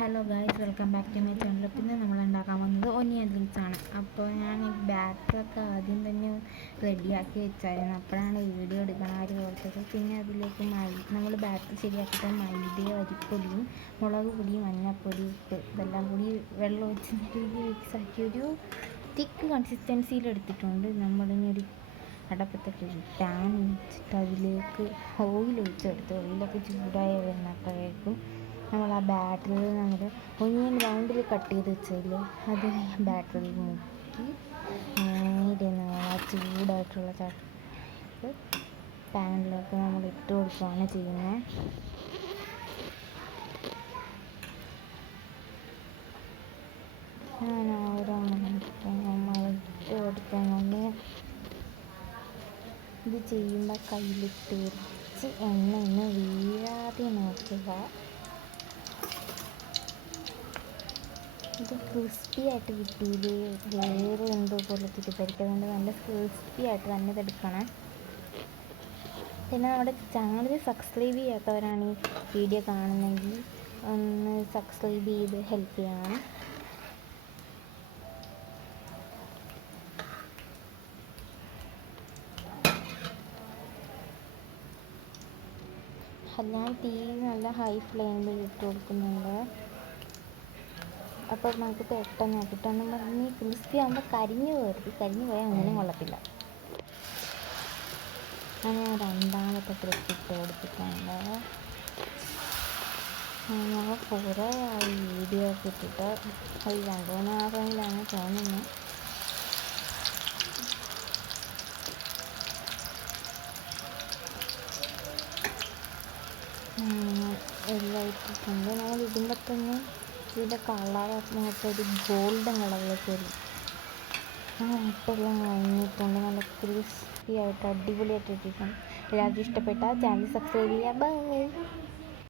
Hello guys, welcome back to my channel. പിന്നെ നമ്മൾ ഉണ്ടാക്കാൻ വന്നത് ഒനിയൻ റിങ്സ് ആണ്. അപ്പോൾ ഞാൻ ഈ ബാറ്ററൊക്കെ ആദ്യം തന്നെ റെഡിയാക്കി വെച്ചായിരുന്നു. അപ്പോഴാണ് വീഡിയോ എടുക്കണം ആരും ഓർത്തത്. പിന്നെ അതിലേക്ക് നമ്മൾ ബാറ്റർ ശരിയാക്കിയിട്ട് മൈദയും അരിപ്പൊടിയും മുളക് പൊടിയും മഞ്ഞൾപ്പൊടി ഉപ്പ് ഇതെല്ലാം കൂടി വെള്ളം ഒഴിച്ച് മിക്സ് ആക്കി ഒരു തിക്ക് കൺസിസ്റ്റൻസിയിൽ എടുത്തിട്ടുണ്ട്. നമ്മളിനി ഒരു അടപ്പത്തൊക്കെ ഒരു പാൻ വെച്ചിട്ട് അതിലേക്ക് ഓയിൽ ഒഴിച്ചെടുത്ത് ഓയിലൊക്കെ ചൂടായി വരുന്നപ്പോഴേക്കും നമ്മൾ ആ ബാറ്ററിൽ നമ്മുടെ ഒനിയൻ റൗണ്ടിൽ കട്ട് ചെയ്ത് വെച്ചതിൽ അത് ബാറ്ററിൽ മുക്കി നേരെ ആ ചൂടായിട്ടുള്ള പാനിലേക്ക് നമ്മൾ ഇട്ട് കൊടുക്കുകയാണ് ചെയ്യുന്നത്. ഞാൻ ഓരോ നമ്മൾ ഇട്ട് കൊടുക്കുന്നത് ഇത് ചെയ്യുമ്പോൾ കയ്യിൽ തെറിച്ച് എണ്ണ വീഴാതെ നോക്കുക. ഇത് ക്രിസ്പി ആയിട്ട് കിട്ടിയത് വേറെ എന്തോ പോലെ തിരിച്ചരിക്കതുകൊണ്ട് നല്ല ക്രിസ്പി ആയിട്ട് തന്നെ ഇതെടുക്കണം. പിന്നെ നമ്മുടെ ചാനൽ സബ്സ്ക്രൈബ് ചെയ്യാത്തവരാണ് ഈ വീഡിയോ കാണുന്നെങ്കിൽ ഒന്ന് സബ്സ്ക്രൈബ് ചെയ്ത് ഹെൽപ്പ് ചെയ്യണം. ഞാൻ തീ നല്ല ഹൈ ഫ്ലെയിമിൽ ഇട്ട് കൊടുക്കുന്നുണ്ട്. അപ്പോൾ നമുക്ക് പെട്ടെന്ന് പറഞ്ഞ് ക്രിസ്പി ആകുമ്പോൾ കരിഞ്ഞു പോയാൽ അങ്ങനെ കൊള്ളത്തില്ല. അങ്ങനെ രണ്ടാമത്തെ ട്രിപ്പ് ഇട്ട് കൊടുത്തിട്ടുണ്ട്. ഞങ്ങൾ കുറേ വീഡിയോ ഒക്കെ ഇട്ടിട്ട് ഒരു 2-3 മാസങ്ങളിലാണ് തോന്നുന്നത്. എല്ലാം ഇട്ടിട്ടുണ്ട്. നമ്മൾ ഇടുമ്പോൾ തന്നെ ഇതിൻ്റെ കളർ ഒരു ഗോൾഡൻ കളറിലേക്ക് വരും. മുട്ടെല്ലാം കഴിഞ്ഞിട്ടുണ്ട്. നല്ല ക്രിസ്പി ആയിട്ട് അടിപൊളിയായിട്ട് ഇട്ടിട്ടുണ്ട്. എല്ലാവർക്കും ഇഷ്ടപ്പെട്ടാൽ ചാനൽ സബ്സ്ക്രൈബ് ചെയ്യുക. ബൈ.